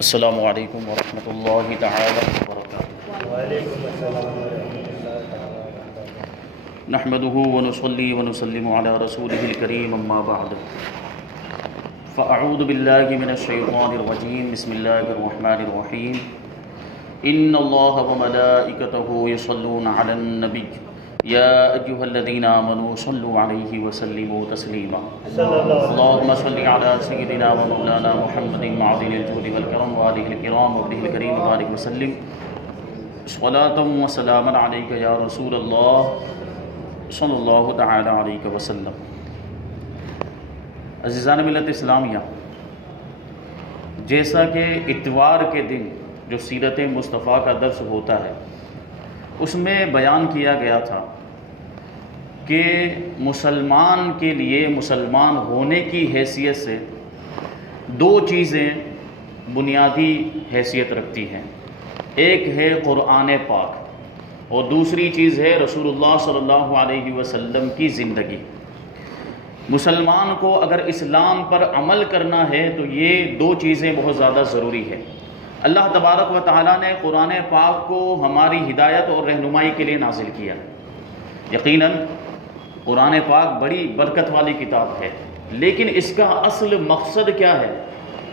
السلام علیکم ورحمۃ اللہ تعالی وبرکاتہ۔ وعلیکم السلام ورحمۃ اللہ تعالیٰ وبرکاتہ۔ نحمده ونصلي ونسلم على رسوله الكريم اما بعد فاعوذ باللہ من الشیطان الرجیم بسم اللہ الرحمن الرحیم ان اللہ وملائکته یصلون علی النبی یا ایھا الذین آمنوا صلوا علیہ وسلموا تسلیما اللهم صل علی سیدنا ومولانا محمد معدن الجود والکرم وآلہ الکرام وابنہ الکریم وبارک وسلم صلاۃ وسلاما علیک یا رسول اللہ صلی اللہ تعالی علیہ وسلم۔ عزیزان ملت اسلامیہ، جیسا کہ اتوار کے دن جو سیرت مصطفیٰ کا درس ہوتا ہے اس میں بیان کیا گیا تھا کہ مسلمان کے لیے مسلمان ہونے کی حیثیت سے دو چیزیں بنیادی حیثیت رکھتی ہیں، ایک ہے قرآن پاک اور دوسری چیز ہے رسول اللہ صلی اللہ علیہ وسلم کی زندگی۔ مسلمان کو اگر اسلام پر عمل کرنا ہے تو یہ دو چیزیں بہت زیادہ ضروری ہے۔ اللہ تبارک و تعالیٰ نے قرآن پاک کو ہماری ہدایت اور رہنمائی کے لیے نازل کیا۔ یقیناً قرآن پاک بڑی برکت والی کتاب ہے، لیکن اس کا اصل مقصد کیا ہے؟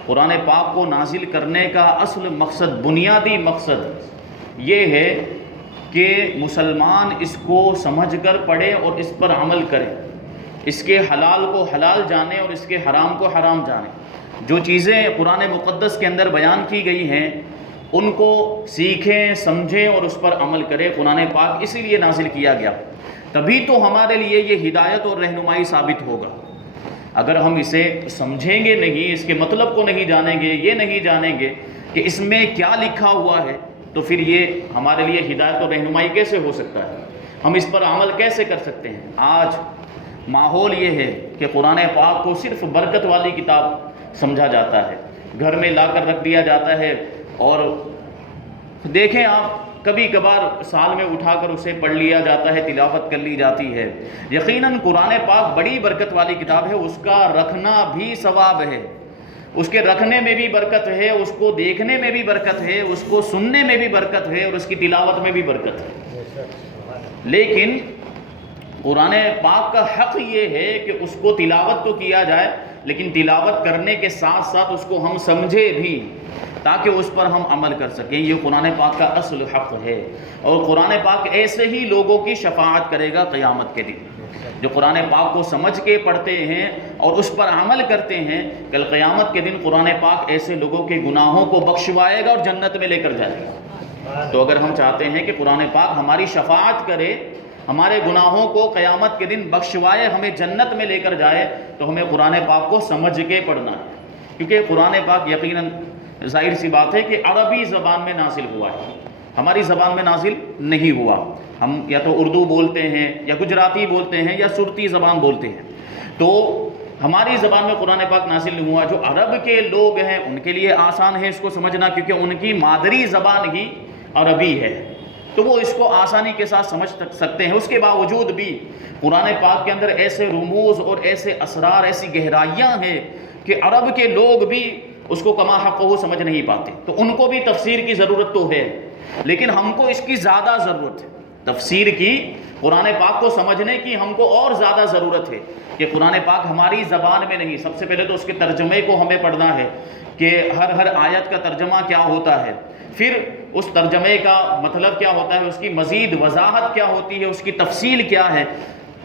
قرآن پاک کو نازل کرنے کا اصل مقصد، بنیادی مقصد یہ ہے کہ مسلمان اس کو سمجھ کر پڑھے اور اس پر عمل کرے، اس کے حلال کو حلال جانے اور اس کے حرام کو حرام جانے۔ جو چیزیں قرآن مقدس کے اندر بیان کی گئی ہیں ان کو سیکھیں، سمجھیں اور اس پر عمل کریں۔ قرآن پاک اسی لیے نازل کیا گیا، تبھی تو ہمارے لیے یہ ہدایت اور رہنمائی ثابت ہوگا۔ اگر ہم اسے سمجھیں گے نہیں، اس کے مطلب کو نہیں جانیں گے، یہ نہیں جانیں گے کہ اس میں کیا لکھا ہوا ہے، تو پھر یہ ہمارے لیے ہدایت اور رہنمائی کیسے ہو سکتا ہے؟ ہم اس پر عمل کیسے کر سکتے ہیں؟ آج ماحول یہ ہے کہ قرآن پاک کو صرف برکت والی کتاب سمجھا جاتا ہے، گھر میں لا کر رکھ دیا جاتا ہے، اور دیکھیں آپ کبھی کبھار سال میں اٹھا کر اسے پڑھ لیا جاتا ہے، تلاوت کر لی جاتی ہے۔ یقیناً قرآن پاک بڑی برکت والی کتاب ہے، اس کا رکھنا بھی ثواب ہے، اس کے رکھنے میں بھی برکت ہے، اس کو دیکھنے میں بھی برکت ہے، اس کو سننے میں بھی برکت ہے اور اس کی تلاوت میں بھی برکت ہے۔ لیکن قرآن پاک کا حق یہ ہے کہ اس کو تلاوت تو کیا جائے، لیکن تلاوت کرنے کے ساتھ ساتھ اس کو ہم سمجھے بھی تاکہ اس پر ہم عمل کر سکیں۔ یہ قرآن پاک کا اصل حق ہے، اور قرآن پاک ایسے ہی لوگوں کی شفاعت کرے گا قیامت کے دن جو قرآن پاک کو سمجھ کے پڑھتے ہیں اور اس پر عمل کرتے ہیں۔ کل قیامت کے دن قرآن پاک ایسے لوگوں کے گناہوں کو بخشوائے گا اور جنت میں لے کر جائے گا۔ تو اگر ہم چاہتے ہیں کہ قرآن پاک ہماری شفاعت کرے، ہمارے گناہوں کو قیامت کے دن بخشوائے، ہمیں جنت میں لے کر جائے، تو ہمیں قرآن پاک کو سمجھ کے پڑھنا ہے، کیونکہ قرآن پاک یقیناً ظاہر سی بات ہے کہ عربی زبان میں نازل ہوا ہے، ہماری زبان میں نازل نہیں ہوا۔ ہم یا تو اردو بولتے ہیں یا گجراتی بولتے ہیں یا سرتی زبان بولتے ہیں، تو ہماری زبان میں قرآن پاک نازل نہیں ہوا۔ جو عرب کے لوگ ہیں ان کے لیے آسان ہے اس کو سمجھنا، کیونکہ ان کی مادری زبان ہی عربی ہے، تو وہ اس کو آسانی کے ساتھ سمجھ سکتے ہیں۔ اس کے باوجود بھی قرآن پاک کے اندر ایسے رموز اور ایسے اسرار، ایسی گہرائیاں ہیں کہ عرب کے لوگ بھی اس کو کما حق وہ سمجھ نہیں پاتے، تو ان کو بھی تفسیر کی ضرورت تو ہے، لیکن ہم کو اس کی زیادہ ضرورت ہے، تفسیر کی، قرآن پاک کو سمجھنے کی ہم کو اور زیادہ ضرورت ہے کہ قرآن پاک ہماری زبان میں نہیں، سب سے پہلے تو اس کے ترجمے کو ہمیں پڑھنا ہے کہ ہر آیت کا ترجمہ کیا ہوتا ہے، پھر اس ترجمے کا مطلب کیا ہوتا ہے، اس کی مزید وضاحت کیا ہوتی ہے، اس کی تفصیل کیا ہے۔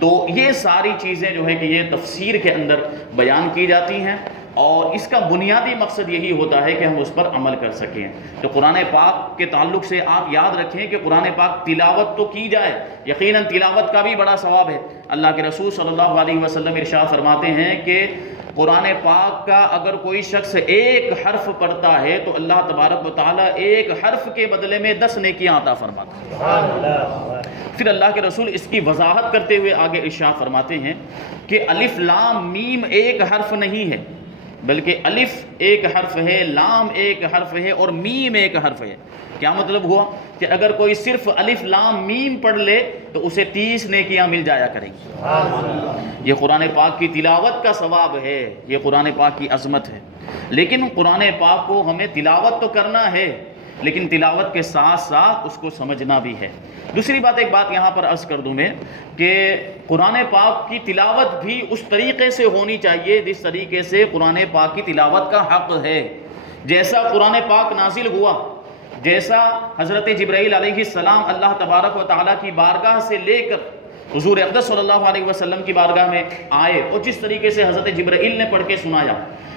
تو یہ ساری چیزیں جو ہے کہ یہ تفسیر کے اندر بیان کی جاتی ہیں، اور اس کا بنیادی مقصد یہی ہوتا ہے کہ ہم اس پر عمل کر سکیں۔ تو قرآن پاک کے تعلق سے آپ یاد رکھیں کہ قرآن پاک تلاوت تو کی جائے، یقیناً تلاوت کا بھی بڑا ثواب ہے۔ اللہ کے رسول صلی اللہ علیہ وسلم ارشاد فرماتے ہیں کہ قرآن پاک کا اگر کوئی شخص ایک حرف پڑھتا ہے تو اللہ تبارک و تعالیٰ ایک حرف کے بدلے میں 10 نیکیاں عطا فرماتا ہے۔ پھر اللہ کے رسول اس کی وضاحت کرتے ہوئے آگے ارشاد فرماتے ہیں کہ الف لام میم ایک حرف نہیں ہے، بلکہ الف ایک حرف ہے، لام ایک حرف ہے اور میم ایک حرف ہے۔ کیا مطلب ہوا کہ اگر کوئی صرف الف لام میم پڑھ لے تو اسے 30 نیکیاں مل جایا کریں گی۔ یہ قرآن پاک کی تلاوت کا ثواب ہے، یہ قرآن پاک کی عظمت ہے۔ لیکن قرآن پاک کو ہمیں تلاوت تو کرنا ہے، لیکن تلاوت کے ساتھ ساتھ اس کو سمجھنا بھی ہے۔ دوسری بات، ایک بات یہاں پر عرض کر دوں میں کہ قرآن پاک کی تلاوت بھی اس طریقے سے ہونی چاہیے جس طریقے سے قرآن پاک کی تلاوت کا حق ہے۔ جیسا قرآن پاک نازل ہوا، جیسا حضرت جبرائیل علیہ السلام اللہ تبارک و تعالیٰ کی بارگاہ سے لے کر حضور اقدس صلی اللہ علیہ وسلم کی بارگاہ میں آئے، اور جس طریقے سے حضرت جبرائیل نے پڑھ کے سنایا،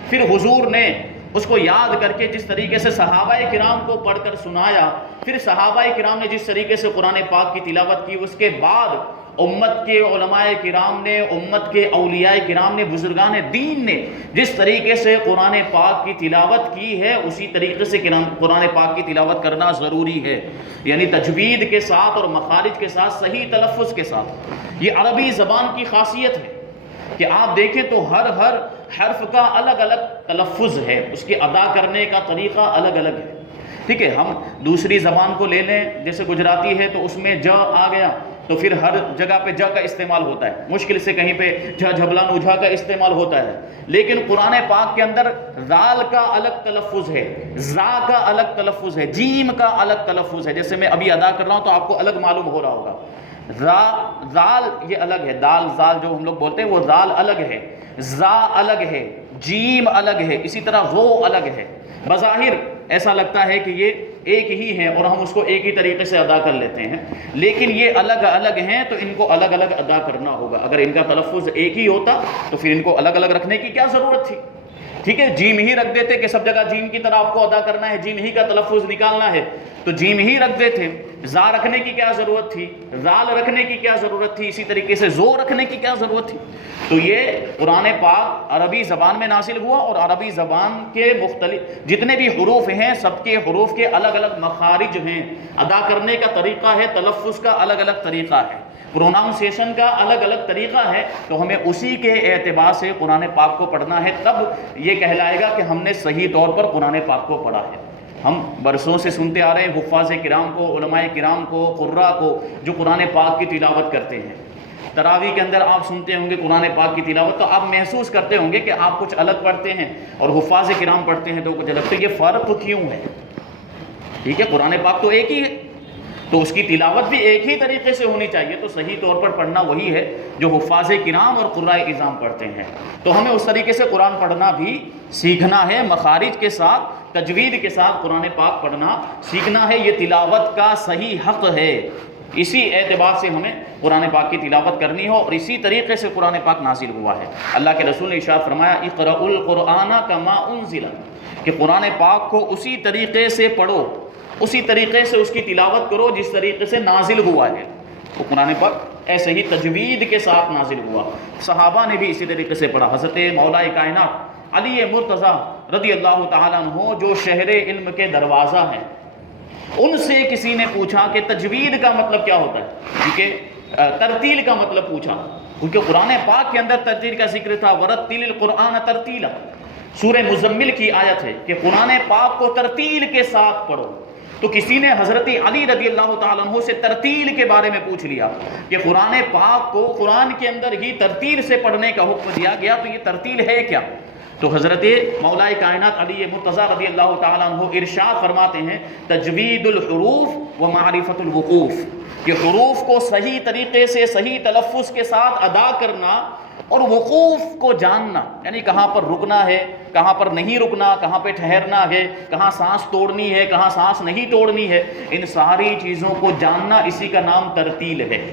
پھر حضور نے اس کو یاد کر کے جس طریقے سے صحابہ کرام کو پڑھ کر سنایا، پھر صحابہ کرام نے جس طریقے سے قرآن پاک کی تلاوت کی، اس کے بعد امت کے علماء کرام نے، امت کے اولیاء کرام نے، بزرگان دین نے جس طریقے سے قرآن پاک کی تلاوت کی ہے، اسی طریقے سے قرآن پاک کی تلاوت کرنا ضروری ہے، یعنی تجوید کے ساتھ اور مخارج کے ساتھ، صحیح تلفظ کے ساتھ۔ یہ عربی زبان کی خاصیت ہے کہ آپ دیکھیں تو ہر حرف کا الگ الگ تلفظ ہے، اس کے ادا کرنے کا طریقہ الگ الگ ہے۔ ٹھیک ہے، ہم دوسری زبان کو لے لیں، جیسے گجراتی ہے تو اس میں ج آ گیا تو پھر ہر جگہ پہ ج کا استعمال ہوتا ہے، مشکل سے کہیں پہ جھ جھبلا نوجھا کا استعمال ہوتا ہے۔ لیکن قرآن پاک کے اندر ذال کا الگ تلفظ ہے، زا کا الگ تلفظ ہے، جیم کا الگ تلفظ ہے۔ جیسے میں ابھی ادا کر رہا ہوں تو آپ کو الگ معلوم ہو رہا ہوگا، زال یہ الگ ہے، دال زال جو ہم لوگ بولتے ہیں وہ زال الگ ہے، زا الگ ہے، جیم الگ ہے، اسی طرح رو الگ ہے۔ بظاہر ایسا لگتا ہے کہ یہ ایک ہی ہے اور ہم اس کو ایک ہی طریقے سے ادا کر لیتے ہیں، لیکن یہ الگ الگ ہیں تو ان کو الگ الگ ادا کرنا ہوگا۔ اگر ان کا تلفظ ایک ہی ہوتا تو پھر ان کو الگ الگ رکھنے کی کیا ضرورت تھی؟ ٹھیک ہے، جیم ہی رکھ دیتے کہ سب جگہ جیم کی طرح آپ کو ادا کرنا ہے، جیم ہی کا تلفظ نکالنا ہے تو جیم ہی رکھ دیتے۔ زا رکھنے کی کیا ضرورت تھی؟ زال رکھنے کی کیا ضرورت تھی؟ اسی طریقے سے زو رکھنے کی کیا ضرورت تھی؟ تو یہ قرآن پاک عربی زبان میں نازل ہوا، اور عربی زبان کے مختلف جتنے بھی حروف ہیں سب کے حروف کے الگ الگ مخارج ہیں، ادا کرنے کا طریقہ ہے، تلفظ کا الگ الگ طریقہ ہے، پروناؤنسیشن کا الگ الگ طریقہ ہے۔ تو ہمیں اسی کے اعتبار سے قرآن پاک کو پڑھنا ہے، تب یہ کہلائے گا کہ ہم نے صحیح طور پر قرآن پاک کو پڑھا ہے۔ ہم برسوں سے سنتے آ رہے ہیں حفاظ کرام کو، علماء کرام کو، قراء کو جو قرآن پاک کی تلاوت کرتے ہیں۔ تراویح کے اندر آپ سنتے ہوں گے قرآن پاک کی تلاوت، تو آپ محسوس کرتے ہوں گے کہ آپ کچھ الگ پڑھتے ہیں اور حفاظ کرام پڑھتے ہیں تو کچھ الگ۔ تو یہ فرق کیوں ہے؟ ٹھیک ہے، قرآن پاک تو ایک ہی ہے، تو اس کی تلاوت بھی ایک ہی طریقے سے ہونی چاہیے، تو صحیح طور پر پڑھنا وہی ہے جو حفاظ کرام اور قراء اعظام پڑھتے ہیں۔ تو ہمیں اس طریقے سے قرآن پڑھنا بھی سیکھنا ہے، مخارج کے ساتھ، تجوید کے ساتھ قرآن پاک پڑھنا سیکھنا ہے۔ یہ تلاوت کا صحیح حق ہے، اسی اعتبار سے ہمیں قرآن پاک کی تلاوت کرنی ہو، اور اسی طریقے سے قرآن پاک نازل ہوا ہے۔ اللہ کے رسول نے ارشاد فرمایا اقرؤوا القرآن کما انزل، کہ قرآن پاک کو اسی طریقے سے پڑھو، اسی طریقے سے اس کی تلاوت کرو جس طریقے سے نازل ہوا ہے۔ تو قرآن پاک ایسے ہی تجوید کے ساتھ نازل ہوا، صحابہ نے بھی اسی طریقے سے پڑھا۔ حضرت مولا کائنات علی مرتضیٰ رضی اللہ تعالیٰ عنہ جو شہر علم کے دروازہ ہیں، ان سے کسی نے پوچھا کہ تجوید کا مطلب کیا ہوتا ہے، کیونکہ ترتیل کا مطلب پوچھا، کیونکہ قرآن پاک کے اندر ترتیل کا ذکر تھا، ورتل القرآن ترتیلا، سورہ مزمل کی آیت ہے کہ قرآن پاک کو ترتیل کے ساتھ پڑھو۔ تو کسی نے حضرت علی رضی اللہ تعالیٰ عنہ سے ترتیل کے بارے میں پوچھ لیا کہ قرآن پاک کو قرآن کے اندر ہی ترتیل سے پڑھنے کا حکم دیا گیا، تو یہ ترتیل ہے کیا؟ تو حضرت مولا کائنات علی مرتضیٰ رضی اللہ تعالیٰ عنہ ارشاد فرماتے ہیں تجوید الحروف و معرفت الوقوف، کہ حروف کو صحیح طریقے سے صحیح تلفظ کے ساتھ ادا کرنا اور وقوف کو جاننا، یعنی کہاں پر رکنا ہے، کہاں پر نہیں رکنا، کہاں پہ ٹھہرنا ہے، کہاں سانس توڑنی ہے، کہاں سانس نہیں توڑنی ہے، ان ساری چیزوں کو جاننا، اسی کا نام ترتیل ہے۔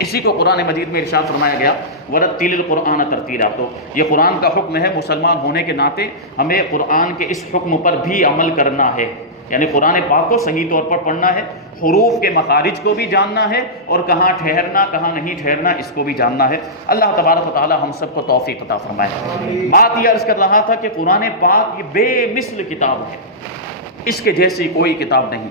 اسی کو قرآن مجید میں ارشاد فرمایا گیا ورتل القرآن ترتیلا۔ تو یہ قرآن کا حکم ہے، مسلمان ہونے کے ناطے ہمیں قرآن کے اس حکم پر بھی عمل کرنا ہے، یعنی قرآن پاک کو صحیح طور پر پڑھنا ہے، حروف کے مخارج کو بھی جاننا ہے، اور کہاں ٹھہرنا کہاں نہیں ٹھہرنا اس کو بھی جاننا ہے۔ اللہ تبارک و تعالی ہم سب کو توفیق عطا فرمائے۔ بات یہ عرض کر رہا تھا کہ قرآن پاک یہ بے مثل کتاب ہے، اس کے جیسی کوئی کتاب نہیں،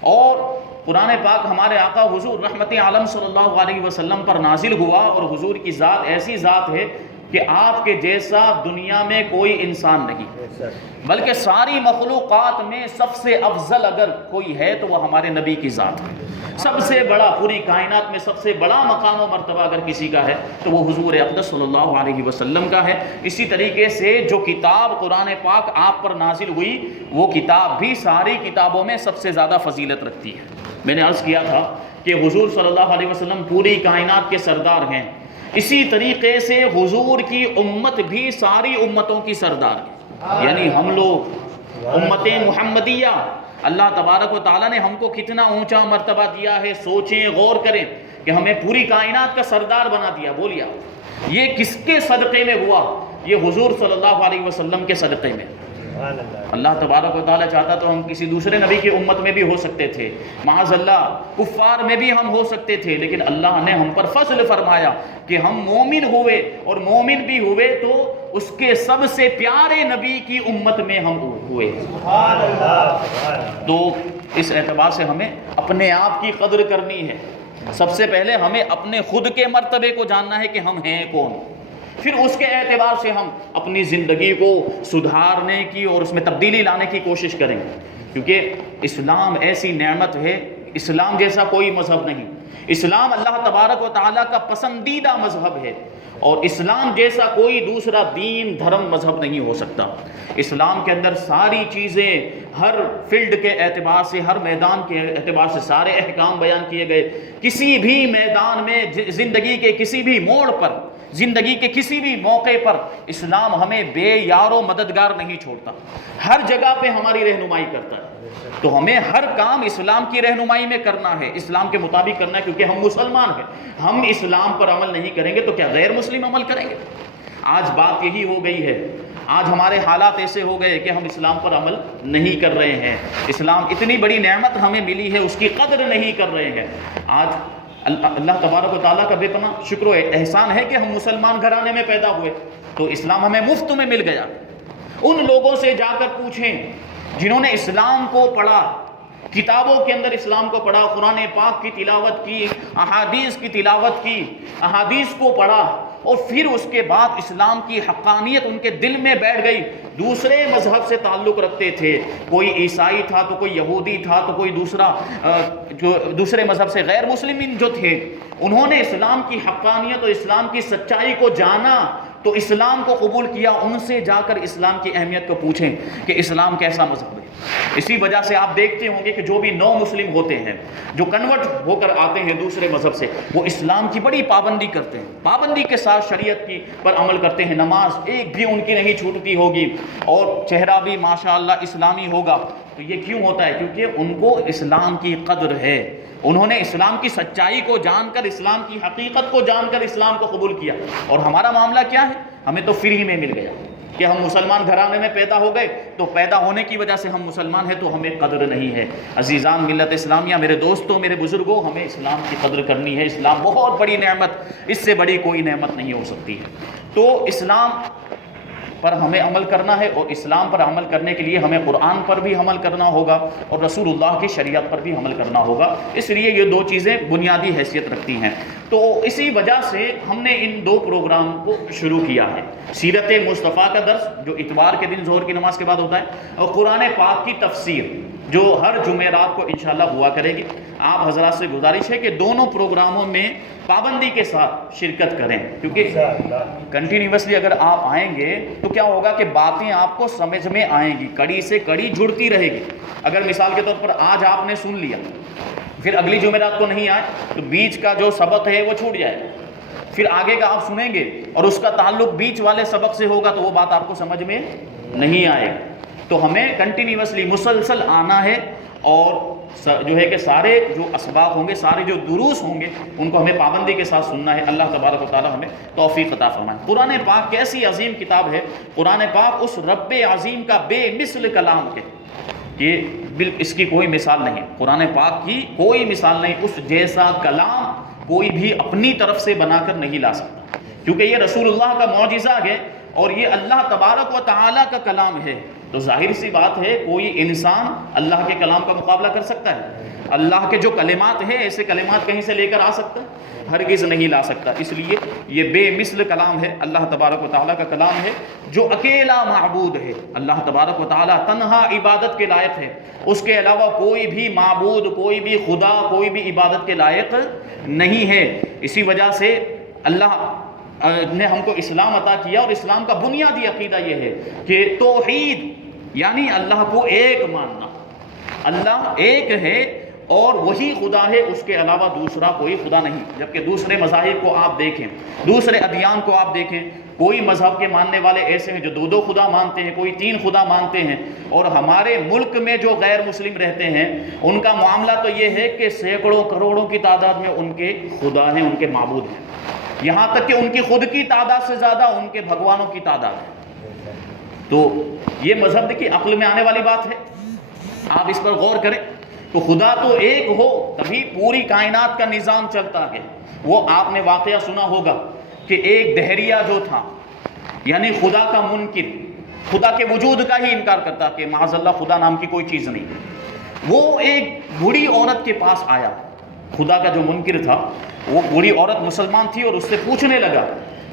اور قرآن پاک ہمارے آقا حضور رحمت عالم صلی اللہ علیہ وسلم پر نازل ہوا، اور حضور کی ذات ایسی ذات ہے کہ آپ کے جیسا دنیا میں کوئی انسان نہیں، بلکہ ساری مخلوقات میں سب سے افضل اگر کوئی ہے تو وہ ہمارے نبی کی ذات ہے۔ سب سے بڑا، پوری کائنات میں سب سے بڑا مقام و مرتبہ اگر کسی کا ہے تو وہ حضور اقدس صلی اللہ علیہ وسلم کا ہے۔ اسی طریقے سے جو کتاب قرآن پاک آپ پر نازل ہوئی، وہ کتاب بھی ساری کتابوں میں سب سے زیادہ فضیلت رکھتی ہے۔ میں نے عرض کیا تھا کہ حضور صلی اللہ علیہ وسلم پوری کائنات کے سردار ہیں، اسی طریقے سے حضور کی امت بھی ساری امتوں کی سردار ہے، یعنی ہم لوگ امت محمدیہ، اللہ تبارک و تعالیٰ نے ہم کو کتنا اونچا مرتبہ دیا ہے، سوچیں، غور کریں کہ ہمیں پوری کائنات کا سردار بنا دیا۔ بولیے یہ کس کے صدقے میں ہوا؟ یہ حضور صلی اللہ علیہ وسلم کے صدقے میں۔ اللہ تبارک و تعالیٰ چاہتا تو ہم کسی دوسرے نبی کی امت میں بھی ہو سکتے تھے، معاذ اللہ کفار میں بھی ہم ہو سکتے تھے، لیکن اللہ نے ہم پر فضل فرمایا کہ ہم مومن ہوئے، اور مومن بھی ہوئے تو اس کے سب سے پیارے نبی کی امت میں ہم ہوئے۔ تو اس اعتبار سے ہمیں اپنے آپ کی قدر کرنی ہے۔ سب سے پہلے ہمیں اپنے خود کے مرتبے کو جاننا ہے کہ ہم ہیں کون، پھر اس کے اعتبار سے ہم اپنی زندگی کو سدھارنے کی اور اس میں تبدیلی لانے کی کوشش کریں، کیونکہ اسلام ایسی نعمت ہے، اسلام جیسا کوئی مذہب نہیں، اسلام اللہ تبارک و تعالیٰ کا پسندیدہ مذہب ہے، اور اسلام جیسا کوئی دوسرا دین، دھرم، مذہب نہیں ہو سکتا۔ اسلام کے اندر ساری چیزیں، ہر فیلڈ کے اعتبار سے، ہر میدان کے اعتبار سے سارے احکام بیان کیے گئے۔ کسی بھی میدان میں، زندگی کے کسی بھی موڑ پر، زندگی کے کسی بھی موقع پر اسلام ہمیں بے یار و مددگار نہیں چھوڑتا، ہر جگہ پہ ہماری رہنمائی کرتا ہے۔ تو ہمیں ہر کام اسلام کی رہنمائی میں کرنا ہے، اسلام کے مطابق کرنا ہے، کیونکہ ہم مسلمان ہیں۔ ہم اسلام پر عمل نہیں کریں گے تو کیا غیر مسلم عمل کریں گے؟ آج بات یہی ہو گئی ہے، آج ہمارے حالات ایسے ہو گئے کہ ہم اسلام پر عمل نہیں کر رہے ہیں۔ اسلام اتنی بڑی نعمت ہمیں ملی ہے، اس کی قدر نہیں کر رہے ہیں۔ آج اللہ تبارک و تعالیٰ کا بے پناہ شکر و احسان ہے کہ ہم مسلمان گھرانے میں پیدا ہوئے، تو اسلام ہمیں مفت میں مل گیا۔ ان لوگوں سے جا کر پوچھیں جنہوں نے اسلام کو پڑھا، کتابوں کے اندر اسلام کو پڑھا، قرآن پاک کی تلاوت کی، احادیث کی تلاوت کی، احادیث کو پڑھا، اور پھر اس کے بعد اسلام کی حقانیت ان کے دل میں بیٹھ گئی۔ دوسرے مذہب سے تعلق رکھتے تھے، کوئی عیسائی تھا تو کوئی یہودی تھا تو کوئی جو دوسرے مذہب سے غیر مسلمین جو تھے، انہوں نے اسلام کی حقانیت اور اسلام کی سچائی کو جانا تو اسلام کو قبول کیا۔ ان سے جا کر اسلام کی اہمیت کو پوچھیں کہ اسلام کیسا مذہب ہے۔ اسی وجہ سے آپ دیکھتے ہوں گے کہ جو بھی نو مسلم ہوتے ہیں، جو کنورٹ ہو کر آتے ہیں دوسرے مذہب سے، وہ اسلام کی بڑی پابندی کرتے ہیں، پابندی کے ساتھ شریعت کی پر عمل کرتے ہیں، نماز ایک بھی ان کی نہیں چھوٹتی ہوگی، اور چہرہ بھی ماشاءاللہ اسلامی ہوگا۔ تو یہ کیوں ہوتا ہے؟ کیونکہ ان کو اسلام کی قدر ہے، انہوں نے اسلام کی سچائی کو جان کر، اسلام کی حقیقت کو جان کر اسلام کو قبول کیا۔ اور ہمارا معاملہ کیا ہے؟ ہمیں تو فری میں مل گیا کہ ہم مسلمان گھرانے میں پیدا ہو گئے، تو پیدا ہونے کی وجہ سے ہم مسلمان ہیں، تو ہمیں قدر نہیں ہے۔ عزیزان ملت اسلامیہ، میرے دوستوں، میرے بزرگوں، ہمیں اسلام کی قدر کرنی ہے۔ اسلام بہت بڑی نعمت، اس سے بڑی کوئی نعمت نہیں ہو سکتی ہے۔ تو اسلام پر ہمیں عمل کرنا ہے، اور اسلام پر عمل کرنے کے لیے ہمیں قرآن پر بھی عمل کرنا ہوگا اور رسول اللہ کی شریعت پر بھی عمل کرنا ہوگا۔ اس لیے یہ دو چیزیں بنیادی حیثیت رکھتی ہیں۔ تو اسی وجہ سے ہم نے ان دو پروگرام کو شروع کیا ہے، سیرت مصطفیٰ کا درس جو اتوار کے دن ظہر کی نماز کے بعد ہوتا ہے، اور قرآن پاک کی تفسیر جو ہر جمعرات کو انشاءاللہ ہوا کرے گی۔ آپ حضرات سے گزارش ہے کہ دونوں پروگراموں میں پابندی کے ساتھ شرکت کریں، کیونکہ کنٹینیوسلی اگر آپ آئیں گے تو کیا ہوگا کہ باتیں آپ کو سمجھ میں آئیں گی، کڑی سے کڑی جڑتی رہے گی۔ اگر مثال کے طور پر آج آپ نے سن لیا، پھر اگلی جمعرات کو نہیں آئے تو بیچ کا جو سبق ہے وہ چھوٹ جائے، پھر آگے کا آپ سنیں گے اور اس کا تعلق بیچ والے سبق سے ہوگا تو وہ بات آپ کو سمجھ میں نہیں آئے گا۔ تو ہمیں کنٹینیوسلی مسلسل آنا ہے، اور جو ہے کہ سارے جو اسباق ہوں گے، سارے جو دروس ہوں گے، ان کو ہمیں پابندی کے ساتھ سننا ہے۔ اللہ تبارک و تعالی ہمیں توفیق عطا فرمائے۔ قرآن پاک کیسی عظیم کتاب ہے! قرآن پاک اس رب عظیم کا بے مثل کلام ہے کہ اس کی کوئی مثال نہیں، قرآن پاک کی کوئی مثال نہیں، اس جیسا کلام کوئی بھی اپنی طرف سے بنا کر نہیں لا سکتا، کیونکہ یہ رسول اللہ کا معجزہ ہے اور یہ اللہ تبارک و تعالیٰ کا کلام ہے۔ تو ظاہر سی بات ہے کوئی انسان اللہ کے کلام کا مقابلہ کر سکتا ہے؟ اللہ کے جو کلمات ہیں ایسے کلمات کہیں سے لے کر آ سکتا ہے؟ ہرگز نہیں لا سکتا۔ اس لیے یہ بے مثل کلام ہے، اللہ تبارک و تعالیٰ کا کلام ہے جو اکیلا معبود ہے۔ اللہ تبارک و تعالیٰ تنہا عبادت کے لائق ہے، اس کے علاوہ کوئی بھی معبود، کوئی بھی خدا، کوئی بھی عبادت کے لائق نہیں ہے۔ اسی وجہ سے اللہ نے ہم کو اسلام عطا کیا، اور اسلام کا بنیادی عقیدہ یہ ہے کہ توحید یعنی اللہ کو ایک ماننا۔ اللہ ایک ہے اور وہی خدا ہے، اس کے علاوہ دوسرا کوئی خدا نہیں۔ جبکہ دوسرے مذاہب کو آپ دیکھیں، دوسرے ادیان کو آپ دیکھیں، کوئی مذہب کے ماننے والے ایسے ہیں جو دو خدا مانتے ہیں، کوئی 3 خدا مانتے ہیں، اور ہمارے ملک میں جو غیر مسلم رہتے ہیں ان کا معاملہ تو یہ ہے کہ سینکڑوں کروڑوں کی تعداد میں ان کے خدا ہیں، ان کے معبود ہیں، یہاں تک کہ ان کی خود کی تعداد سے زیادہ ان کے بھگوانوں کی تعداد ہے۔ تو یہ مذہب کی عقل میں آنے والی بات ہے، آپ اس پر غور کریں۔ تو خدا تو ایک ہو تبھی پوری کائنات کا نظام چلتا ہے۔ وہ آپ نے واقعہ سنا ہوگا کہ ایک دہریہ جو تھا، یعنی خدا کا منکر، خدا کے وجود کا ہی انکار کرتا کہ معاذ اللہ خدا نام کی کوئی چیز نہیں، وہ ایک بوڑھی عورت کے پاس آیا۔ خدا کا جو منکر تھا وہ بوڑھی عورت مسلمان تھی، اور اس سے پوچھنے لگا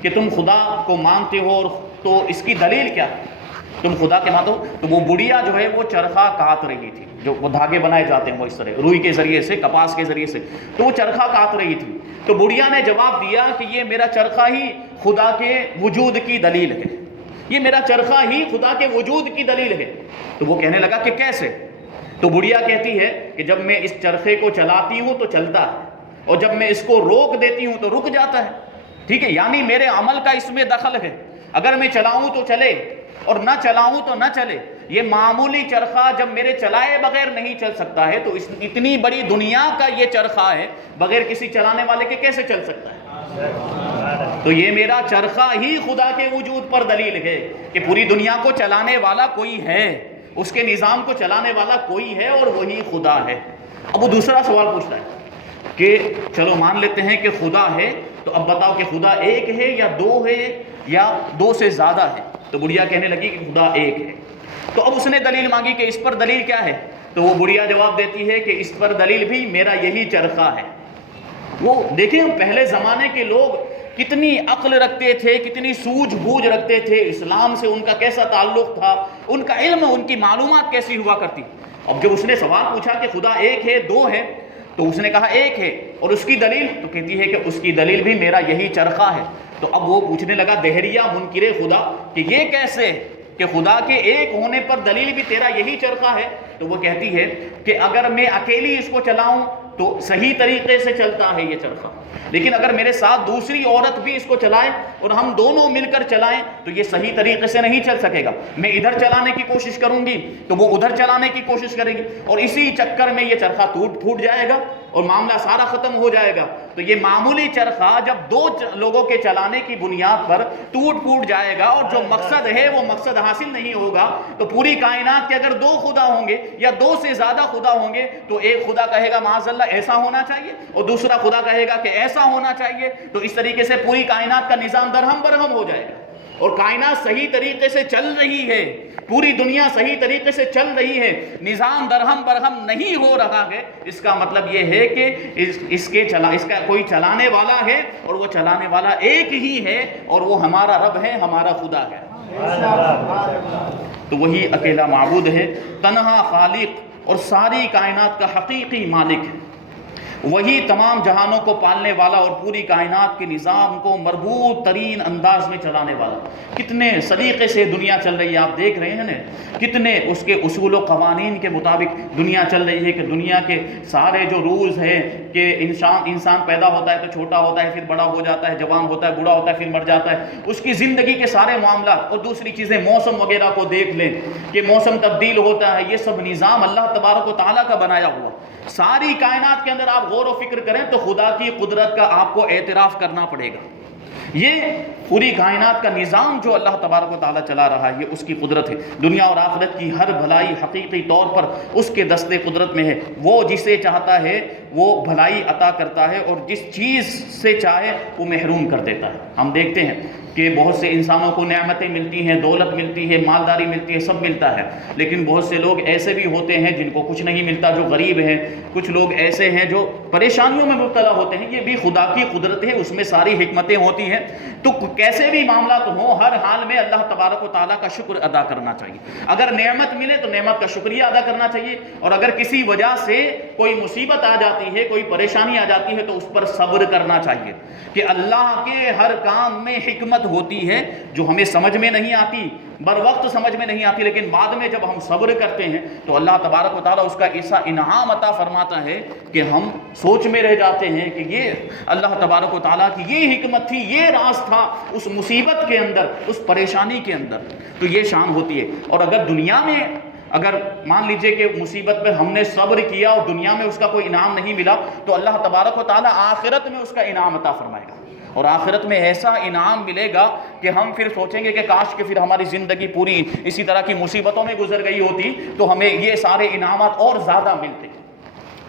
کہ تم خدا کو مانتے ہو تو اس کی دلیل کیا ہے، تم خدا کے مانتے ہو؟ تو وہ بڑھیا جو ہے وہ چرخہ کاٹ رہی تھی، جو وہ دھاگے بنائے جاتے ہیں وہ اس طرح روئی کے ذریعے سے، کپاس کے ذریعے سے، تو وہ چرخہ کاٹ رہی تھی۔ تو بڑھیا نے جواب دیا کہ یہ میرا چرخہ ہی خدا کے وجود کی دلیل ہے، یہ میرا چرخہ ہی خدا کے وجود کی دلیل ہے۔ تو وہ کہنے لگا کہ کیسے؟ تو بڑھیا کہتی ہے کہ جب میں اس چرخے کو چلاتی ہوں تو چلتا ہے، اور جب میں اس کو روک دیتی ہوں تو رک جاتا ہے۔ ٹھیک ہے، یعنی میرے عمل کا اس میں دخل ہے، اگر میں چلاؤں تو چلے اور نہ چلاؤں تو نہ چلے۔ یہ معمولی چرخہ جب میرے چلائے بغیر نہیں چل سکتا ہے تو اتنی بڑی دنیا کا یہ چرخہ ہے، بغیر کسی چلانے والے کے کیسے چل سکتا ہے؟ تو یہ میرا چرخہ ہی خدا کے وجود پر دلیل ہے کہ پوری دنیا کو چلانے والا کوئی ہے، اس کے نظام کو چلانے والا کوئی ہے، اور وہی خدا ہے۔ اب وہ دوسرا سوال پوچھتا ہے کہ چلو مان لیتے ہیں کہ خدا ہے، تو اب بتاؤ کہ خدا ایک ہے یا 2 ہے یا 2 سے زیادہ ہے؟ تو بڑھیا کہنے لگی کہ خدا ایک ہے۔ تو اب اس نے دلیل مانگی کہ اس پر دلیل کیا ہے؟ تو وہ بڑھیا جواب دیتی ہے کہ اس پر دلیل بھی میرا یہی چرخہ ہے۔ وہ دیکھیں پہلے زمانے کے لوگ کتنی عقل رکھتے تھے، کتنی سوجھ بوجھ رکھتے تھے، اسلام سے ان کا کیسا تعلق تھا، ان کا علم، ان کی معلومات کیسی ہوا کرتی۔ اب جب اس نے سوال پوچھا کہ خدا ایک ہے 2 ہے، تو اس نے کہا ایک ہے، اور اس کی دلیل؟ تو کہتی ہے کہ اس کی دلیل بھی میرا یہی چرخہ ہے۔ تو اب وہ پوچھنے لگا دہریہ منکر خدا کہ یہ کیسے کہ خدا کے ایک ہونے پر دلیل بھی تیرا یہی چرخہ ہے؟ تو وہ کہتی ہے کہ اگر میں اکیلی اس کو چلاؤں تو صحیح طریقے سے چلتا ہے یہ چرخہ، لیکن اگر میرے ساتھ دوسری عورت بھی اس کو چلائے اور ہم دونوں مل کر چلائیں تو یہ صحیح طریقے سے نہیں چل سکے گا۔ میں ادھر چلانے کی کوشش کروں گی تو وہ ادھر چلانے کی کوشش کرے گی، اور اسی چکر میں یہ چرخہ ٹوٹ پھوٹ جائے گا اور معاملہ سارا ختم ہو جائے گا۔ تو یہ معمولی چرخہ جب 2 لوگوں کے چلانے کی بنیاد پر ٹوٹ پھوٹ جائے گا اور جو مقصد ہے وہ مقصد حاصل نہیں ہوگا، تو پوری کائنات کے اگر 2 خدا ہوں گے یا 2 سے زیادہ خدا ہوں گے تو ایک خدا کہے گا معاذ اللہ ایسا ہونا چاہیے، اور دوسرا خدا کہے گا کہ ایسا ہونا چاہیے، تو اس طریقے سے پوری کائنات کا نظام درہم برہم ہو جائے گا۔ اور کائنات صحیح طریقے سے چل رہی ہے، پوری دنیا صحیح طریقے سے چل رہی ہے، نظام درہم برہم نہیں ہو رہا ہے، اس کا مطلب یہ ہے کہ اس کا کوئی چلانے والا ہے، اور وہ چلانے والا ایک ہی ہے، اور وہ ہمارا رب ہے، ہمارا خدا ہے۔ تو وہی اکیلا معبود ہے، تنہا خالق اور ساری کائنات کا حقیقی مالک ہے، وہی تمام جہانوں کو پالنے والا اور پوری کائنات کے نظام کو مربوط ترین انداز میں چلانے والا۔ کتنے سلیقے سے دنیا چل رہی ہے، آپ دیکھ رہے ہیں نا، کتنے اس کے اصول و قوانین کے مطابق دنیا چل رہی ہے، کہ دنیا کے سارے جو رولز ہیں کہ انسان پیدا ہوتا ہے تو چھوٹا ہوتا ہے، پھر بڑا ہو جاتا ہے، جوان ہوتا ہے، بوڑھا ہوتا ہے، پھر مر جاتا ہے، اس کی زندگی کے سارے معاملات، اور دوسری چیزیں موسم وغیرہ کو دیکھ لیں کہ موسم تبدیل ہوتا ہے، یہ سب نظام اللہ تبارک و تعالیٰ کا بنایا ہوا۔ ساری کائنات کے اندر آپ غور و فکر کریں تو خدا کی قدرت کا آپ کو اعتراف کرنا پڑے گا۔ یہ پوری کائنات کا نظام جو اللہ تبارک و تعالیٰ چلا رہا ہے یہ اس کی قدرت ہے۔ دنیا اور آخرت کی ہر بھلائی حقیقی طور پر اس کے دست قدرت میں ہے۔ وہ جسے چاہتا ہے وہ بھلائی عطا کرتا ہے اور جس چیز سے چاہے وہ محروم کر دیتا ہے۔ ہم دیکھتے ہیں کہ بہت سے انسانوں کو نعمتیں ملتی ہیں، دولت ملتی ہے، مالداری ملتی ہے، سب ملتا ہے، لیکن بہت سے لوگ ایسے بھی ہوتے ہیں جن کو کچھ نہیں ملتا، جو غریب ہیں، کچھ لوگ ایسے ہیں جو پریشانیوں میں مبتلا ہوتے ہیں۔ یہ بھی خدا کی قدرت ہے، اس میں ساری حکمتیں ہوتی ہیں۔ تو کیسے بھی معاملات ہوں، ہر حال میں اللہ تبارک و تعالیٰ کا شکر ادا کرنا چاہیے۔ اگر نعمت ملے تو نعمت کا شکریہ ادا کرنا چاہیے، اور اگر کسی وجہ سے کوئی مصیبت آ جاتی ہے، کوئی پریشانی آ جاتی ہے تو اس پر صبر کرنا چاہیے کہ اللہ کے ہر کام میں حکمت ہوتی ہے جو ہمیں سمجھ میں نہیں آتی، بر وقت سمجھ میں نہیں آتی، لیکن بعد میں جب ہم صبر کرتے ہیں تو اللہ تبارک و تعالیٰ اس کا ایسا انعام عطا فرماتا ہے کہ ہم سوچ میں رہ جاتے ہیں کہ یہ اللہ تبارک و تعالیٰ کی یہ حکمت تھی، یہ راز تھا اس مصیبت کے اندر، اس پریشانی کے اندر۔ تو یہ شان ہوتی ہے۔ اور اگر دنیا میں اگر مان لیجئے کہ مصیبت میں ہم نے صبر کیا اور دنیا میں اس کا کوئی انعام نہیں ملا تو اللہ تبارک و تعالیٰ آخرت میں اس کا انعام عطا فرمائے گا، اور آخرت میں ایسا انعام ملے گا کہ ہم پھر سوچیں گے کہ کاش کہ پھر ہماری زندگی پوری اسی طرح کی مصیبتوں میں گزر گئی ہوتی تو ہمیں یہ سارے انعامات اور زیادہ ملتے۔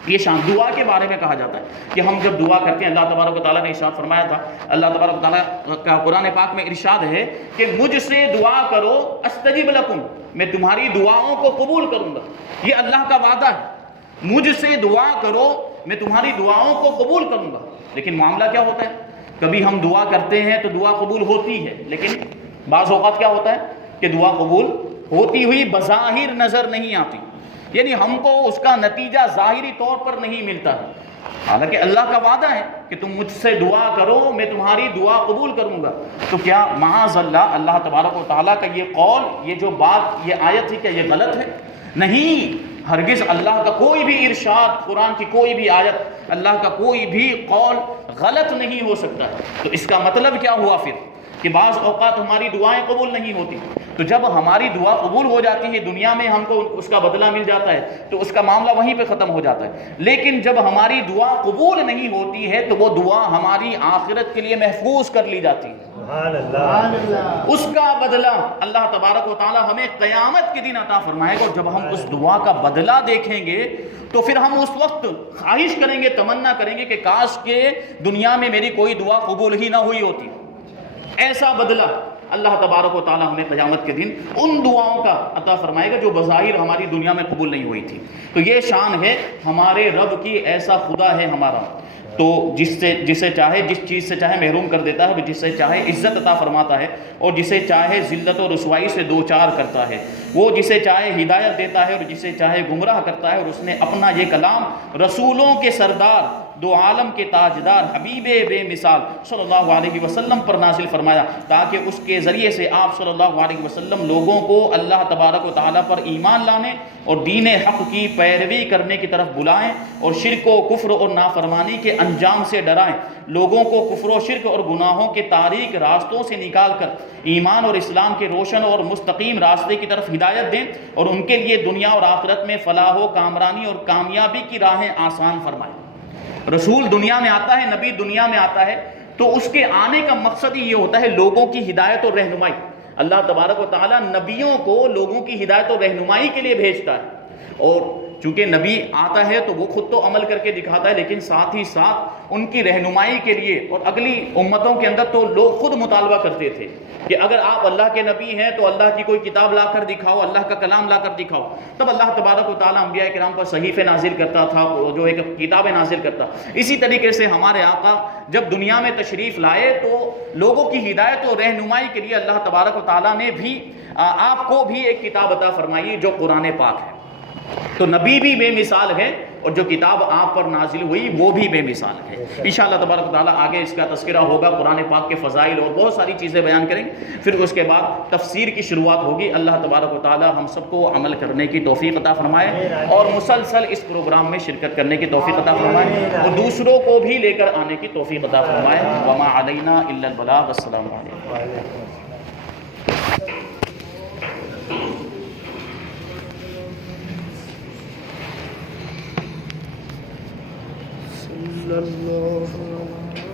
یہ شان دعا کے بارے میں کہا جاتا ہے کہ ہم جب دعا کرتے ہیں، اللہ تبارک و تعالیٰ نے ارشاد فرمایا تھا، اللہ تبارک و تعالیٰ کا قرآن پاک میں ارشاد ہے کہ مجھ سے دعا کرو استجب لکم، میں تمہاری دعاؤں کو قبول کروں گا۔ یہ اللہ کا وعدہ ہے، مجھ سے دعا کرو میں تمہاری دعاؤں کو قبول کروں گا۔ لیکن معاملہ کیا ہوتا ہے، کبھی ہم دعا کرتے ہیں تو دعا قبول ہوتی ہے، لیکن بعض اوقات کیا ہوتا ہے کہ دعا قبول ہوتی ہوئی بظاہر نظر نہیں آتی، یعنی ہم کو اس کا نتیجہ ظاہری طور پر نہیں ملتا ہے، حالانکہ اللہ کا وعدہ ہے کہ تم مجھ سے دعا کرو میں تمہاری دعا قبول کروں گا۔ تو کیا معاذ اللہ اللہ تبارک و تعالیٰ کا یہ قول، یہ جو بات، یہ آیت ہے، کیا یہ غلط ہے؟ نہیں، ہرگز اللہ کا کوئی بھی ارشاد، قرآن کی کوئی بھی آیت، اللہ کا کوئی بھی قول غلط نہیں ہو سکتا۔ تو اس کا مطلب کیا ہوا پھر کہ بعض اوقات ہماری دعائیں قبول نہیں ہوتی، تو جب ہماری دعا قبول ہو جاتی ہے، دنیا میں ہم کو اس کا بدلہ مل جاتا ہے تو اس کا معاملہ وہیں پہ ختم ہو جاتا ہے۔ لیکن جب ہماری دعا قبول نہیں ہوتی ہے تو وہ دعا ہماری آخرت کے لیے محفوظ کر لی جاتی ہے، سبحان اللہ، اس کا بدلہ اللہ تبارک و تعالی ہمیں قیامت کے دن عطا فرمائے گا۔ اور جب ہم اس دعا کا بدلہ دیکھیں گے تو پھر ہم اس وقت خواہش کریں گے، تمنا کریں گے کہ کاش کہ دنیا میں میری کوئی دعا قبول ہی نہ ہوئی ہوتی۔ ایسا بدلہ اللہ تبارک و تعالی ہمیں قیامت کے دن ان دعاؤں کا عطا فرمائے گا جو بظاہر ہماری دنیا میں قبول نہیں ہوئی تھی۔ تو یہ شان ہے ہمارے رب کی، ایسا خدا ہے ہمارا، تو جسے چاہے جس چیز سے چاہے محروم کر دیتا ہے، جسے چاہے عزت عطا فرماتا ہے اور جسے چاہے ذلت و رسوائی سے دوچار کرتا ہے۔ وہ جسے چاہے ہدایت دیتا ہے اور جسے چاہے گمراہ کرتا ہے۔ اور اس نے اپنا یہ کلام رسولوں کے سردار، دو عالم کے تاجدار، حبیب بے مثال صلی اللہ علیہ وسلم پر نازل فرمایا تاکہ اس کے ذریعے سے آپ صلی اللہ علیہ وسلم لوگوں کو اللہ تبارک و تعالیٰ پر ایمان لانے اور دین حق کی پیروی کرنے کی طرف بلائیں اور شرک و کفر اور نافرمانی کے انجام سے ڈرائیں، لوگوں کو کفر و شرک اور گناہوں کے تاریک راستوں سے نکال کر ایمان اور اسلام کے روشن اور مستقیم راستے کی طرف ہدایت دیں اور ان کے لیے دنیا اور آخرت میں فلاح و کامرانی اور کامیابی کی راہیں آسان فرمائیں۔ رسول دنیا میں آتا ہے، نبی دنیا میں آتا ہے، تو اس کے آنے کا مقصد ہی یہ ہوتا ہے لوگوں کی ہدایت اور رہنمائی۔ اللہ تبارک و تعالیٰ نبیوں کو لوگوں کی ہدایت اور رہنمائی کے لیے بھیجتا ہے، اور چونکہ نبی آتا ہے تو وہ خود تو عمل کر کے دکھاتا ہے، لیکن ساتھ ہی ساتھ ان کی رہنمائی کے لیے، اور اگلی امتوں کے اندر تو لوگ خود مطالبہ کرتے تھے کہ اگر آپ اللہ کے نبی ہیں تو اللہ کی کوئی کتاب لا کر دکھاؤ، اللہ کا کلام لا کر دکھاؤ۔ تب اللہ تبارک و تعالیٰ انبیاء کرام پر صحیفے نازل کرتا تھا، جو ایک کتابیں نازل کرتا۔ اسی طریقے سے ہمارے آقا جب دنیا میں تشریف لائے تو لوگوں کی ہدایت اور رہنمائی کے لیے اللہ تبارک و تعالیٰ نے بھی آپ کو بھی ایک کتاب عطا فرمائی جو قرآن پاک ہے۔ تو نبی بھی بے مثال ہے اور جو کتاب آپ پر نازل ہوئی وہ بھی بے مثال ہے۔ انشاءاللہ تبارک و تعالیٰ آگے اس کا تذکرہ ہوگا، قرآن پاک کے فضائل اور بہت ساری چیزیں بیان کریں گے، پھر اس کے بعد تفسیر کی شروعات ہوگی۔ اللہ تبارک و تعالیٰ ہم سب کو عمل کرنے کی توفیق عطا فرمائے اور مسلسل اس پروگرام میں شرکت کرنے کی توفیق عطا فرمائے اور دوسروں کو بھی لے کر آنے کی توفیق عطا فرمائے۔ وما علینا الا البلاغ۔ السلام علیکم۔ صلی اللہ علیہ